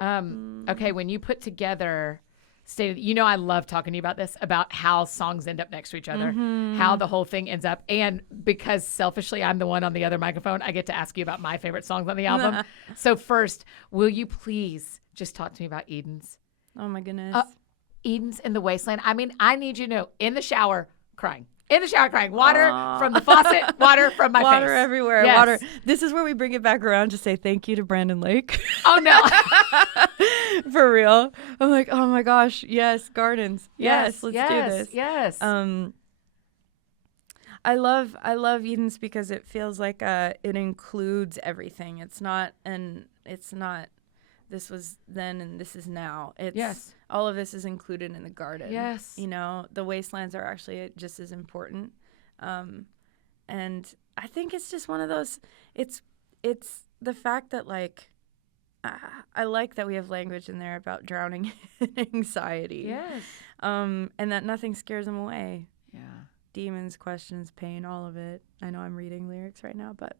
Okay, when you put together I love talking to you about this, about how songs end up next to each other, how the whole thing ends up. And because selfishly I'm the one on the other microphone, I get to ask you about my favorite songs on the album. So first, will you please just talk to me about Edens? Oh my goodness. Edens in the Wasteland. I mean, I need you to know, in the shower, crying. In the shower, crying. Water from the faucet, water from my face. Water everywhere. Yes. Water. This is where we bring it back around to say thank you to Brandon Lake. Oh, no. For real. I'm like, oh my gosh. Yes, gardens. Yes, let's do this. Yes. I love Edens because it feels like it includes everything. It's not this was then and this is now. It's all of this is included in the garden. Yes. You know, the wastelands are actually just as important. And I think it's just one of those, it's the fact that like, I like that we have language in there about drowning in anxiety. Yes. And that nothing scares them away. Yeah. Demons, questions, pain, all of it. I know I'm reading lyrics right now, but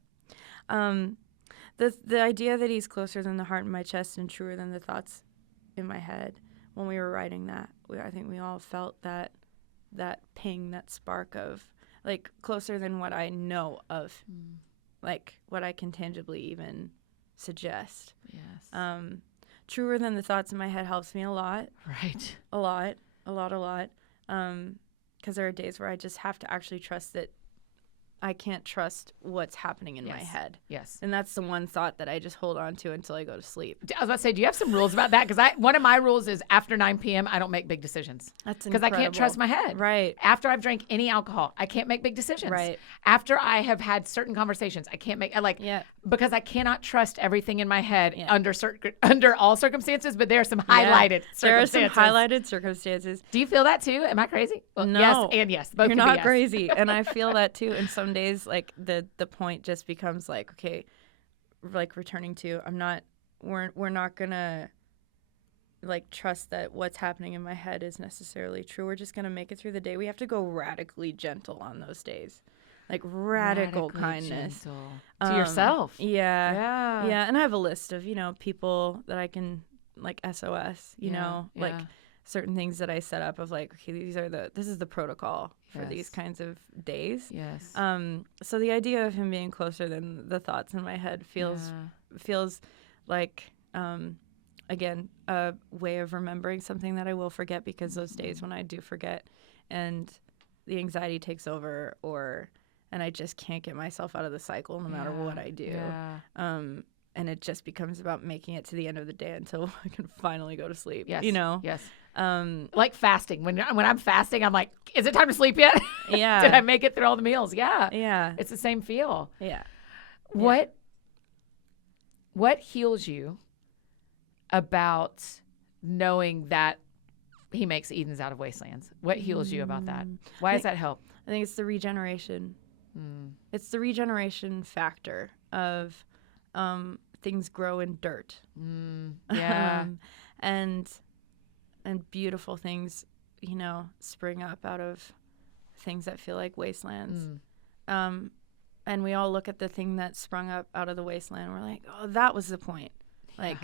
the idea that he's closer than the heart in my chest and truer than the thoughts in my head. When we were writing that, I think we all felt that ping, that spark of like closer than what I know of, like what I can tangibly even suggest. Yes. Truer than the thoughts in my head helps me a lot. Right. A lot. Because there are days where I just have to actually trust that I can't trust what's happening in my head. Yes. And that's the one thought that I just hold on to until I go to sleep. I was about to say, do you have some rules about that? Because one of my rules is after 9 p.m., I don't make big decisions. That's because I can't trust my head. Right. After I've drank any alcohol, I can't make big decisions. Right. After I have had certain conversations, I can't make because I cannot trust everything in my head under all circumstances. But there are some highlighted circumstances. There are some highlighted circumstances. Do you feel that too? Am I crazy? Well, no. Yes and yes. Both You're can be not yes. crazy, and I feel that too. And some days, like the point just becomes like, okay, like returning to we're not gonna like trust that what's happening in my head is necessarily true. We're just gonna make it through the day. We have to go radically gentle on those days, like radical kindness to yourself. Yeah. And I have a list of people that I can like SOS. Like certain things that I set up of like, okay, this is the protocol for these kinds of days. Yes. So the idea of him being closer than the thoughts in my head feels like, again, a way of remembering something that I will forget, because those days when I do forget and the anxiety takes over and I just can't get myself out of the cycle no matter what I do. Yeah. And it just becomes about making it to the end of the day until I can finally go to sleep. Yes. Yes. Like fasting. When I'm fasting, I'm like, is it time to sleep yet? Yeah. Did I make it through all the meals? Yeah. Yeah. It's the same feel. Yeah. What heals you about knowing that he makes Edens out of wastelands? What heals you about that? Why does that help? I think it's the regeneration. It's the regeneration factor of things grow in dirt. Yeah. And beautiful things, spring up out of things that feel like wastelands. And we all look at the thing that sprung up out of the wasteland. We're like, oh, that was the point. Like,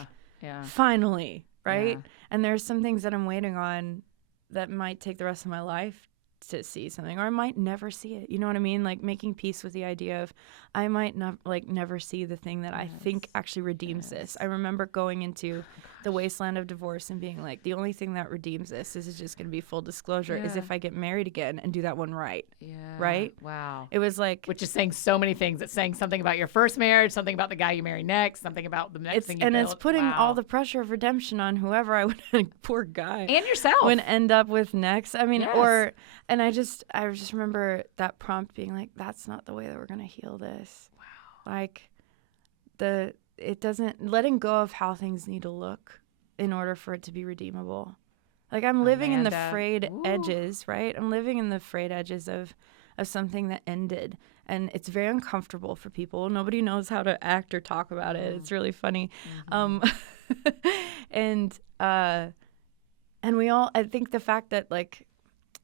finally, right? Yeah. And there's some things that I'm waiting on that might take the rest of my life to see something, or I might never see it. You know what I mean? Like making peace with the idea of I might not never see the thing that I think actually redeems this. I remember going into the wasteland of divorce and being like, the only thing that redeems this is just going to be full disclosure is if I get married again and do that one right. Yeah. Right? Wow. It was like, which is saying so many things. It's saying something about your first marriage, something about the guy you marry next, something about the next thing you build. And it's putting all the pressure of redemption on whoever I would, poor guy. And yourself. Would end up with next. I mean, and I just remember that prompt being like, that's not the way that we're going to heal this. Wow. Like letting go of how things need to look in order for it to be redeemable. Like I'm living in the frayed edges, right? I'm living in the frayed edges of something that ended, and it's very uncomfortable for people. Nobody knows how to act or talk about it. It's really funny. And we all, I think the fact that like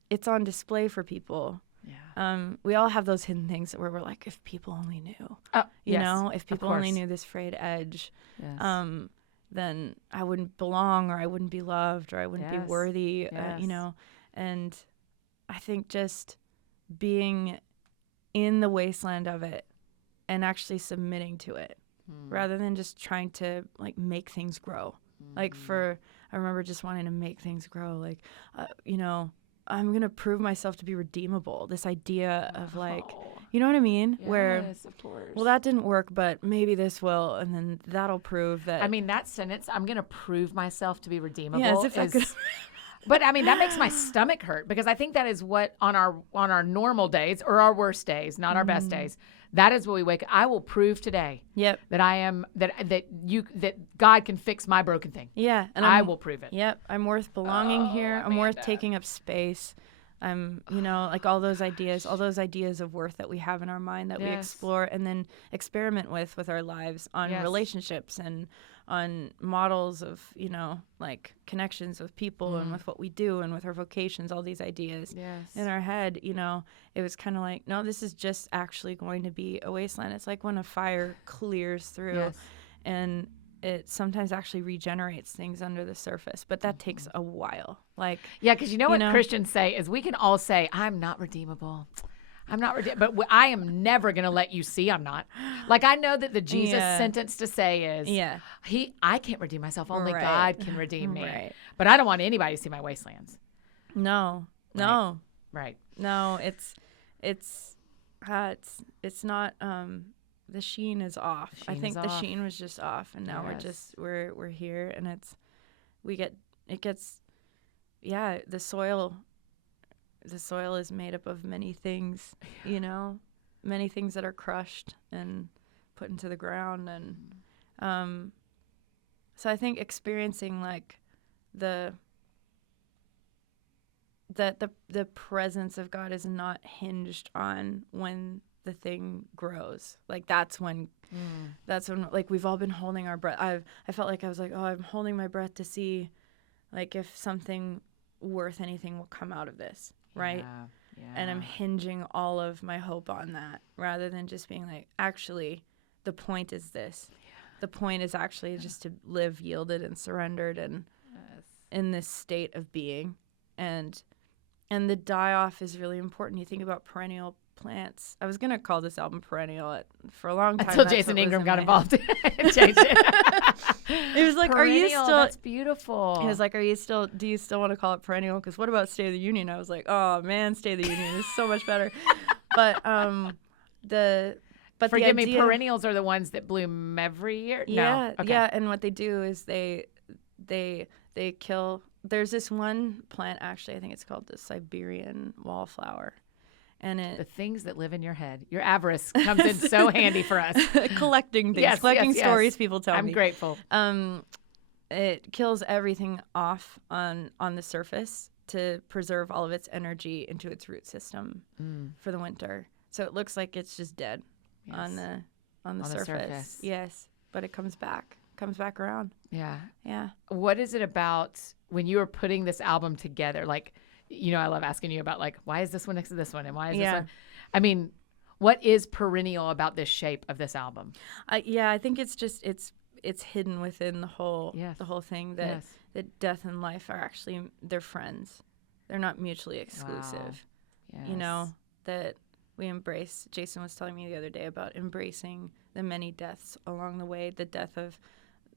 it's on display for people. Yeah. We all have those hidden things where we're like, if people only knew, if people only knew this frayed edge, then I wouldn't belong, or I wouldn't be loved, or I wouldn't be Yes. worthy, Yes. you know. And I think just being in the wasteland of it and actually submitting to it rather than just trying to like make things grow. Like I remember just wanting to make things grow. Like, you know, I'm going to prove myself to be redeemable. This idea of like, you know what I mean? Where, Yes, of course. well, that didn't work, but maybe this will. And then that'll prove that. I mean, that sentence, I'm going to prove myself to be redeemable. Yeah, as if that could. But I mean, that makes my stomach hurt because I think that is what on our normal days or our worst days, not our best days, that is what we wake up. I will prove today Yep. that I am that God can fix my broken thing. Yeah. And I will prove it. Yep. I'm worth belonging here. I'm worth taking up space. I'm, you know, like all those ideas of worth that we have in our mind that we Yes. explore and then experiment with our lives on Yes. relationships and on models of, you know, like connections with people and with what we do and with our vocations, all these ideas Yes. in our head, you know, it was kind of like, no, this is just actually going to be a wasteland. It's like when a fire clears through Yes. and it sometimes actually regenerates things under the surface, but that takes a while. Like, Yeah, because you know what know? Christians say is we can all say, I'm not redeemable. I'm not but I am never going to let you see I'm not. Like, I know that the Jesus Yeah. sentence to say is, yeah. I can't redeem myself. Only Right. God can redeem me. Right. But I don't want anybody to see my wastelands. No, no, Right. no. It's not. The sheen is off. I sheen think is the off. sheen was just off, and now Yes. we're here, and it gets. Yeah, the soil is made up of many things, you know, many things that are crushed and put into the ground, and so I think experiencing like the presence of God is not hinged on when the thing grows. Like that's when like we've all been holding our breath. I felt like I was like, oh, I'm holding my breath to see like if something worth anything will come out of this, right? Yeah. And I'm hinging all of my hope on that rather than just being like, actually, the point is this. The point is actually just to live yielded and surrendered and in this state of being. And the die-off is really important. You think about perennial plants. I was going to call this album Perennial for a long time. Until That's Jason what was Ingram in got my involved and changed it. It was like, are you Perennial, still... That's beautiful. He was like, do you still want to call it Perennial? Because what about State of the Union? I was like, oh, man, State of the Union is so much better. But Forgive the me, idea, perennials are the ones that bloom every year? Yeah, No. Okay. yeah. And what they do is they kill. There's this one plant, actually, I think it's called the Siberian wallflower. And The it things that live in your head. Your avarice comes in so handy for us. collecting things, Yes, collecting yes. stories people tell I'm me. grateful. It kills everything off on the surface to preserve all of its energy into its root system for the winter. So it looks like it's just dead on the surface. Yes, but it comes back around. Yeah. Yeah. What is it about when you were putting this album together? Like, you know, I love asking you about like, why is this one next to this one? And why is this one? I mean, what is perennial about this shape of this album? I think it's just, it's hidden within the whole thing that death and life are actually, they're friends. They're not mutually exclusive. Wow. You know, that we embrace. Jason was telling me the other day about embracing the many deaths along the way, the death of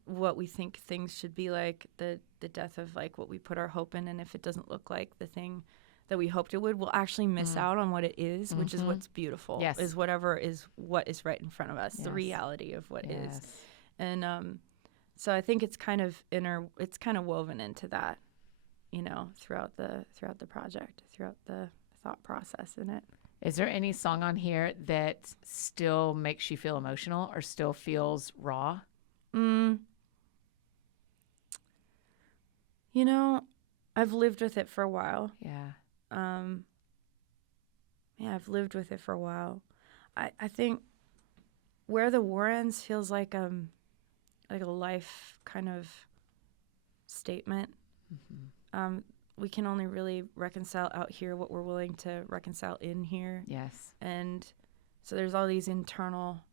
what we think things should be like, the death of like what we put our hope in, and if it doesn't look like the thing that we hoped it would, we'll actually miss out on what it is, which is what's beautiful. Yes. Is whatever is what is right in front of us, the reality of what is. And so I think it's kind of woven into that, you know, throughout the project, throughout the thought process in it. Is there any song on here that still makes you feel emotional or still feels raw? You know, I've lived with it for a while. Yeah. I've lived with it for a while. I think Where the War Ends feels like a life kind of statement. We can only really reconcile out here what we're willing to reconcile in here. Yes. And so there's all these internal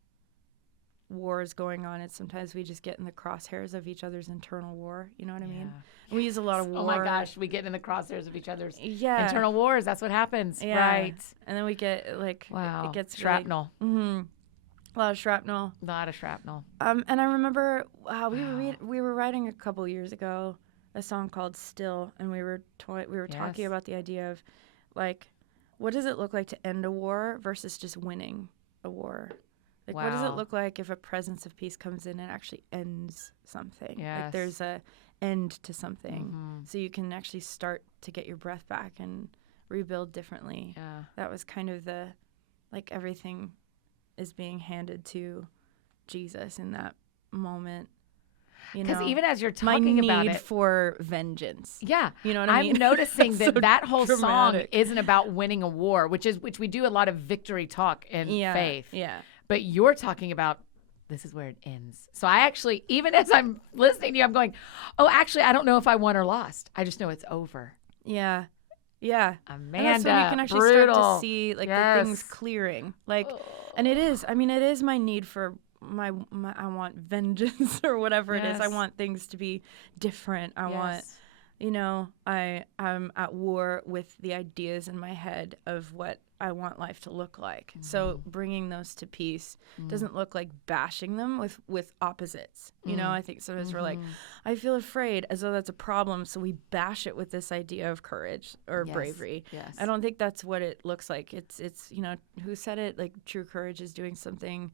wars going on, it's sometimes we just get in the crosshairs of each other's internal war. You know what I mean? We use a lot of war. Oh my gosh, we get in the crosshairs of each other's Yeah. internal wars. That's what happens. Yeah. Right. And then we get like, Wow. it gets shrapnel. Really, a lot of shrapnel. A lot of shrapnel. And I remember we were writing a couple years ago a song called "Still," and we were talking about the idea of like, what does it look like to end a war versus just winning a war? Like, what does it look like if a presence of peace comes in and actually ends something? Yes. Like, there's a end to something, so you can actually start to get your breath back and rebuild differently. Yeah. That was kind of like everything is being handed to Jesus in that moment. You know, Because even as you're my talking need about it, for vengeance. yeah, You know what I mean? I'm noticing So that whole song dramatic. isn't about winning a war, which we do a lot of victory talk in faith. Yeah. But you're talking about this is where it ends. So I actually, even as I'm listening to you, I'm going, oh, actually, I don't know if I won or lost. I just know it's over. Yeah. Yeah. Amanda, And that's when you can actually brutal. start to see like the things clearing. Like, and it is my need for my I want vengeance or whatever it is. I Yes. want things to be different. I want, you know, I'm at war with the ideas in my head of what I want life to look like. So bringing those to peace doesn't look like bashing them with opposites. You know, I think sometimes we're like, I feel afraid, as though that's a problem, so we bash it with this idea of courage or bravery. Yes. I don't think that's what it looks like. It's you know, who said it? Like, true courage is doing something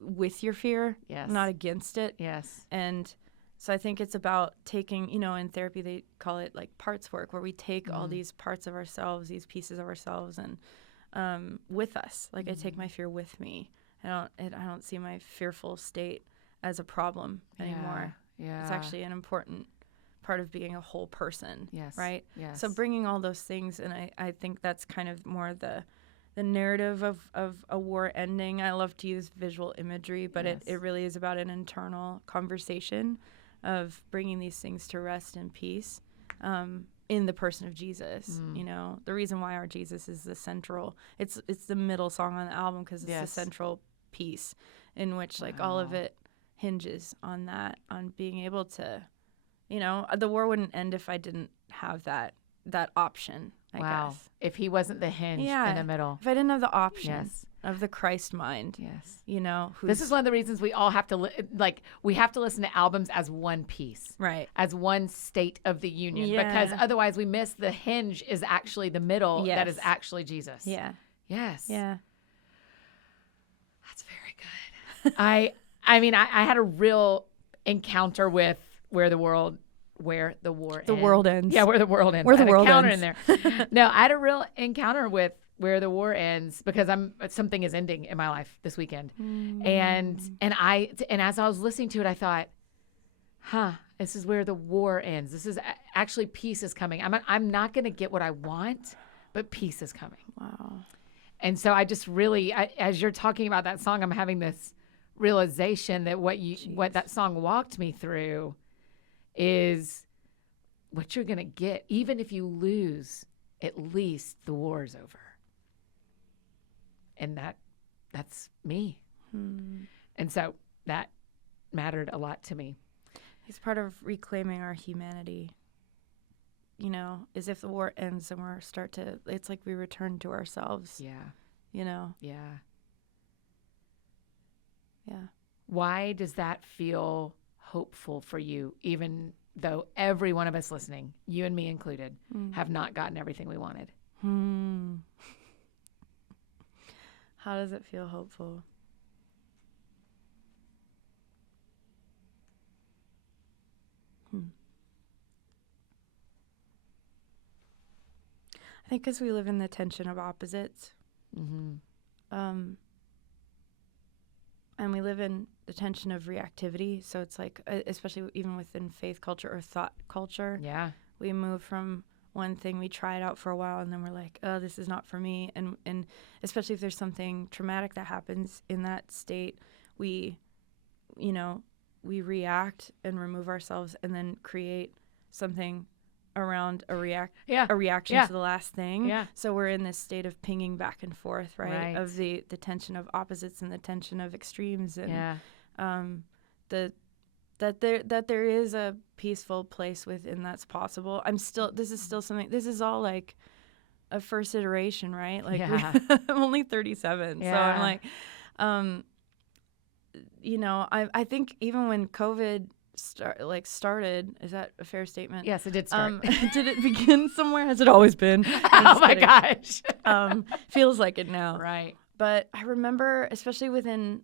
with your fear, Yes. not against it. Yes. And so I think it's about taking, you know, in therapy they call it like parts work, where we take all these parts of ourselves, these pieces of ourselves, and with us. Like, I take my fear with me. I don't see my fearful state as a problem anymore. Yeah. It's actually an important part of being a whole person. Yes. Right? Yes. So bringing all those things, and I think that's kind of more the narrative of a war ending. I love to use visual imagery, but it really is about an internal conversation of bringing these things to rest and peace in the person of Jesus. You know, the reason why our Jesus is the central, it's the middle song on the album, because it's the central piece in which like all of it hinges on that, on being able to, you know, the war wouldn't end if I didn't have that option, I guess. If he wasn't the hinge in the middle. If I didn't have the option of the Christ mind. Yes. You know, This is one of the reasons we all have to we have to listen to albums as one piece. Right. As one state of the union, because otherwise we miss the hinge is actually the middle that is actually Jesus. Yeah. Yes. Yeah. That's very good. I mean, I had a real encounter with where the war ends. world ends. Yeah, where the world ends. Where the I had world a counter ends. in there. No, I had a real encounter with where the war ends, because something is ending in my life this weekend. And as I was listening to it, I thought, this is where the war ends. This is actually peace is coming. I'm not going to get what I want, but peace is coming. Wow. And so I just really, as you're talking about that song, I'm having this realization that what that song walked me through is what you're going to get. Even if you lose, at least the war is over. And that's me. And so that mattered a lot to me. It's part of reclaiming our humanity. You know, is if the war ends and it's like we return to ourselves. Yeah. You know? Yeah. Yeah. Why does that feel hopeful for you, even though every one of us listening, you and me included, have not gotten everything we wanted? How does it feel hopeful? I think because we live in the tension of opposites. And we live in the tension of reactivity. So it's like, especially even within faith culture or thought culture, we move from one thing, we try it out for a while, and then we're like, oh, this is not for me. And especially if there's something traumatic that happens in that state, we react and remove ourselves and then create something around a reaction to the last thing. Yeah. So we're in this state of pinging back and forth, right? Of the tension of opposites and the tension of extremes. And the that there is a peaceful place within that's possible. This is still something. This is all like a first iteration, right? Like Yeah. I'm only 37, so Yeah. I'm like, I think even when COVID started, is that a fair statement? Yes, it did start. Did it begin somewhere? Has it always been? I'm Oh just my kidding. gosh. Feels like it now. Right. But I remember, especially within,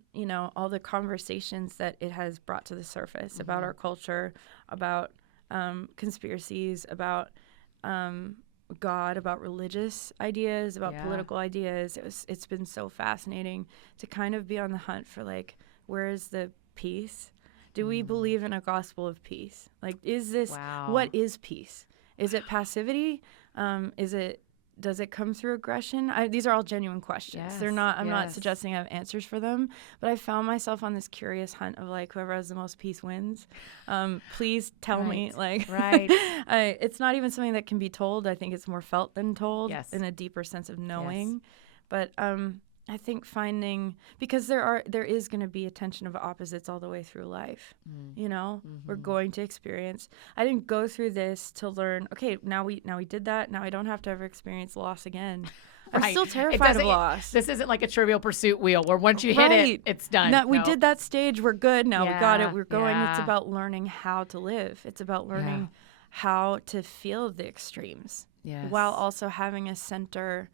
all the conversations that it has brought to the surface about our culture, about conspiracies, about God, about religious ideas, about political ideas. It's been so fascinating to kind of be on the hunt for, like, where is the peace? Do we believe in a gospel of peace? Like, is this, what is peace? Is it passivity? Does it come through aggression? These are all genuine questions. Yes, They're not. I'm not yes. suggesting I have answers for them, but I found myself on this curious hunt of, like, whoever has the most peace wins. Please tell me. Like, Right. it's not even something that can be told. I think it's more felt than told. Yes. In a deeper sense of knowing. But I think finding, because there is going to be a tension of opposites all the way through life. We're going to experience. I didn't go through this to learn, okay, now we did that. Now I don't have to ever experience loss again. I'm Right. still terrified of loss. This isn't like a Trivial Pursuit wheel where once you hit it, it's done. We did that stage. We're good. Now we got it. We're going. Yeah. It's about learning how to live. It's about learning how to feel the extremes while also having a center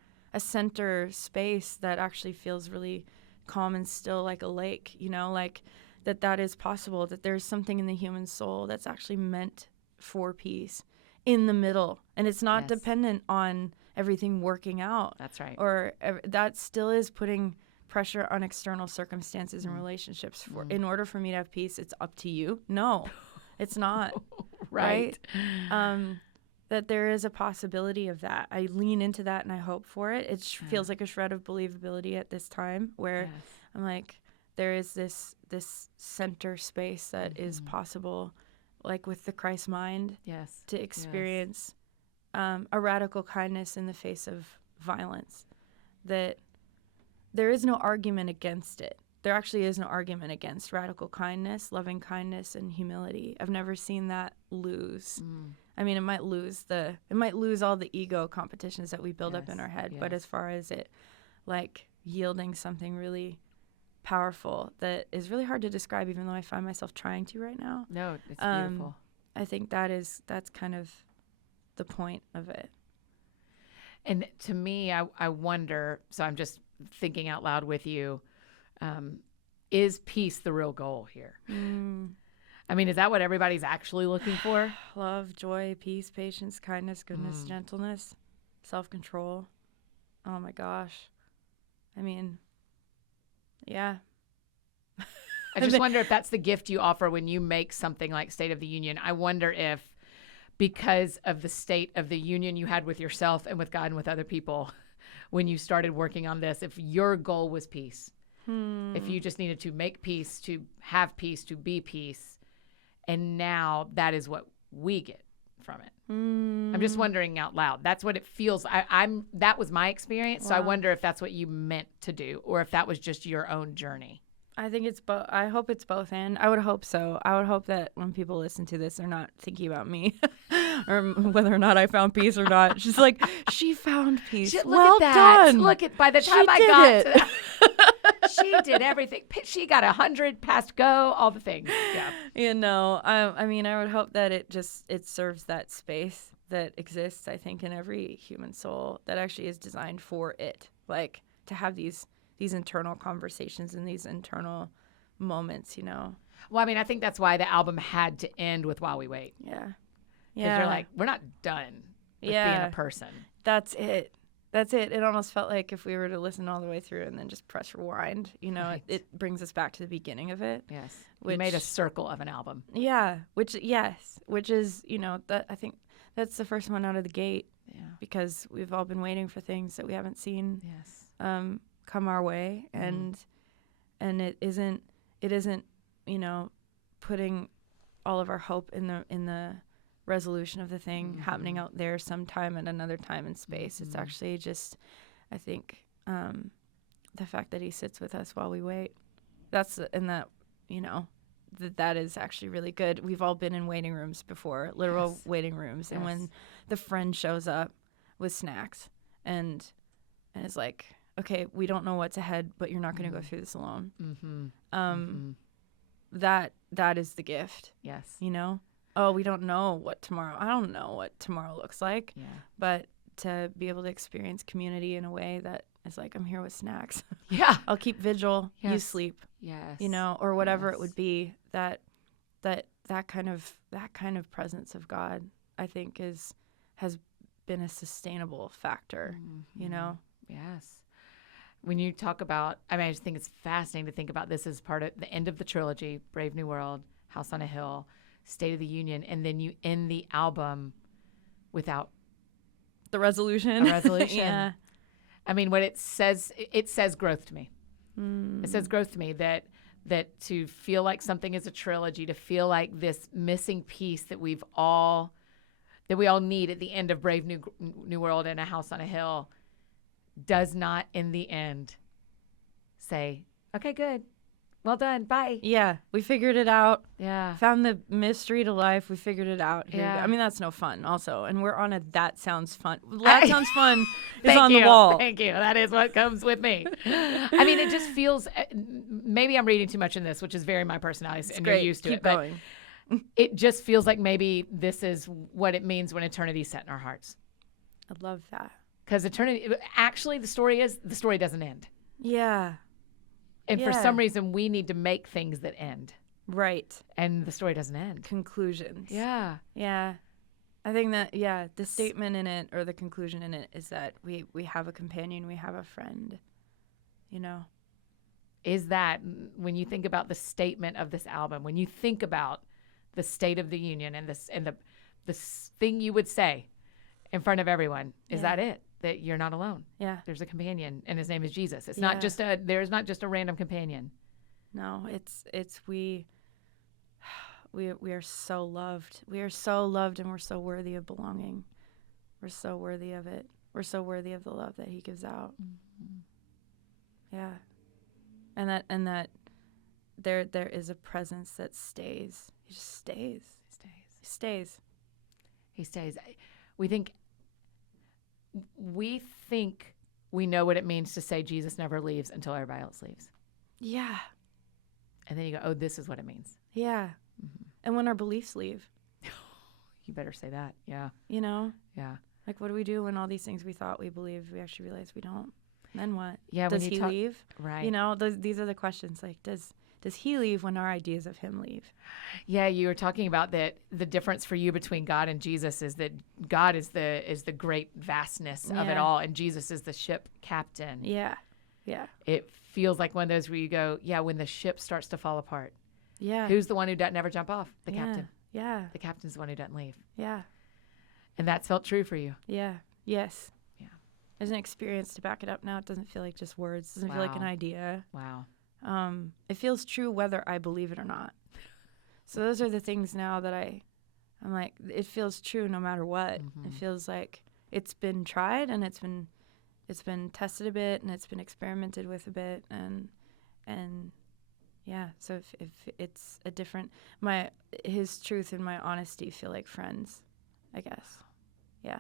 space that actually feels really calm and still, like a lake, like that is possible, that there's something in the human soul that's actually meant for peace in the middle. And it's not dependent on everything working out. That's right. Or that still is putting pressure on external circumstances and relationships. In order for me to have peace, it's up to you. No, it's not. Right. That there is a possibility of that. I lean into that and I hope for it. It feels like a shred of believability at this time where I'm like, there is this center space that is possible, like with the Christ mind, to experience a radical kindness in the face of violence. That there is no argument against it. There actually is no argument against radical kindness, loving kindness, and humility. I've never seen that lose. I mean, it might lose all the ego competitions that we build up in our head, but as far as it, like, yielding something really powerful that is really hard to describe, even though I find myself trying to right now. No, it's beautiful. I think that's kind of the point of it. And to me, I wonder, so I'm just thinking out loud with you, is peace the real goal here? I mean, is that what everybody's actually looking for? Love, joy, peace, patience, kindness, goodness, gentleness, self-control. Oh my gosh. I mean, yeah. I just wonder if that's the gift you offer when you make something like State of the Union. I wonder if, because of the state of the union you had with yourself and with God and with other people when you started working on this, if your goal was peace, if you just needed to make peace, to have peace, to be peace, and now that is what we get from it. I'm just wondering out loud. That's what it feels. That was my experience. Wow. So I wonder if that's what you meant to do, or if that was just your own journey. I think it's both. I hope it's both, and I would hope so. I would hope that when people listen to this, they're not thinking about me or whether or not I found peace or not. She's like, she found peace. Look at that. Done. Look at, by the time I got to that, she did everything. She got 100, passed go, all the things. Yeah. I mean, I would hope that it serves that space that exists, I think, in every human soul that actually is designed for it. Like, to have these internal conversations and these internal moments, Well, I mean, I think that's why the album had to end with While We Wait. Yeah. Because you're like, we're not done with being a person. That's it. It almost felt like if we were to listen all the way through and then just press rewind, Right. it brings us back to the beginning of it. Yes. We made a circle of an album. Yeah. Which is, that I think that's the first one out of the gate. Yeah. Because we've all been waiting for things that we haven't seen. Yes. Come our way, and it isn't putting all of our hope in the resolution of the thing happening out there sometime at another time and space. It's actually just, I think, the fact that he sits with us while we wait. That you know, that is actually really good. We've all been in waiting rooms before, literal Yes. waiting rooms. And Yes. when the friend shows up with snacks and is like, okay, we don't know what's ahead, but you're not going to go through this alone. Mm-hmm. That is the gift, Yes. you know? Oh, we don't know I don't know what tomorrow looks like, Yeah. but to be able to experience community in a way that is like, I'm here with snacks. Yeah. I'll keep vigil, you Yes. sleep, Yes. you know, or whatever it Yes. would be. That kind of presence of God, I think, has been a sustainable factor, you know? Yes. When you talk about, I mean, I just think it's fascinating to think about this as part of the end of the trilogy, Brave New World, House on a Hill, State of the Union, and then you end the album without The resolution. a resolution. Yeah. I mean, what it says growth to me. It says growth to me that to feel like something is a trilogy, to feel like this missing piece that we all need at the end of Brave New World and A House on a Hill does not in the end say, okay, good. Well done. Bye. Yeah, we figured it out. Yeah. Found the mystery to life. We figured it out. Here you go. Yeah. I mean, that's no fun also. And we're on a That Sounds Fun. That Sounds Fun is Thank on you. the wall. Thank you. That is what comes with me. I mean, it just feels, maybe I'm reading too much in this, which is very my personality, and Great. you're used to Keep it. But going. it just feels like maybe this is what it means when eternity's set in our hearts. I love that. Because eternity, actually, the story doesn't end. Yeah. And for Yeah. some reason, we need to make things that end. Right. And the story doesn't end. Conclusions. Yeah. Yeah. I think that, yeah, the statement in it or the conclusion in it is that we have a companion, we have a friend, you know? Is that, when you think about the statement of this album, when you think about the State of the Union and the thing you would say in front of everyone, is Yeah. that it? That you're not alone. Yeah. There's a companion, and his name is Jesus. It's Yeah. not just there's not just a random companion. No, it's we are so loved. We are so loved, and we're so worthy of belonging. We're so worthy of it. We're so worthy of the love that he gives out. Yeah. And that there is a presence that stays. He just stays. He stays. He stays. We think we know what it means to say Jesus never leaves until everybody else leaves. Yeah. And then you go, oh, this is what it means. Yeah. And when our beliefs leave, You better say that. Yeah. you know, Yeah. like what do we do when all these things we thought we believed, we actually realize we don't? Then what? Yeah. Does when you he talk, leave? Right. You know, these are the questions. Like, does he leave when our ideas of him leave? Yeah, you were talking about that the difference for you between God and Jesus is that God is the great vastness of it Yeah. all, and Jesus is the ship captain. Yeah. Yeah. It feels like one of those where you go, yeah, when the ship starts to fall apart, Yeah. who's the one who doesn't never jump off? The yeah. captain. Yeah. The captain's the one who doesn't leave. Yeah. And that's felt true for you. Yeah. Yes. Yeah. There's an experience to back it up now. It doesn't feel like just words. It doesn't feel like an Wow. idea. Wow. It feels true whether I believe it or not. So those are the things now that I'm like, it feels true no matter what. It feels like it's been tried and it's been tested a bit and it's been experimented with a bit and yeah. So if it's a different, his truth and my honesty feel like friends, I guess. Yeah.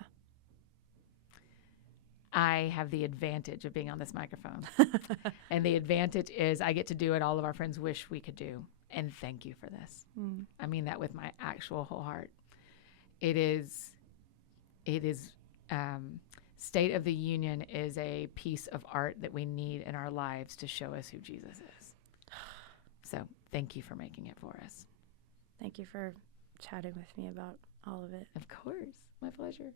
I have the advantage of being on this microphone. And the advantage is I get to do what all of our friends wish we could do. And thank you for this. I mean that with my actual whole heart. It is State of the Union is a piece of art that we need in our lives to show us who Jesus is. So thank you for making it for us. Thank you for chatting with me about all of it. Of course. My pleasure.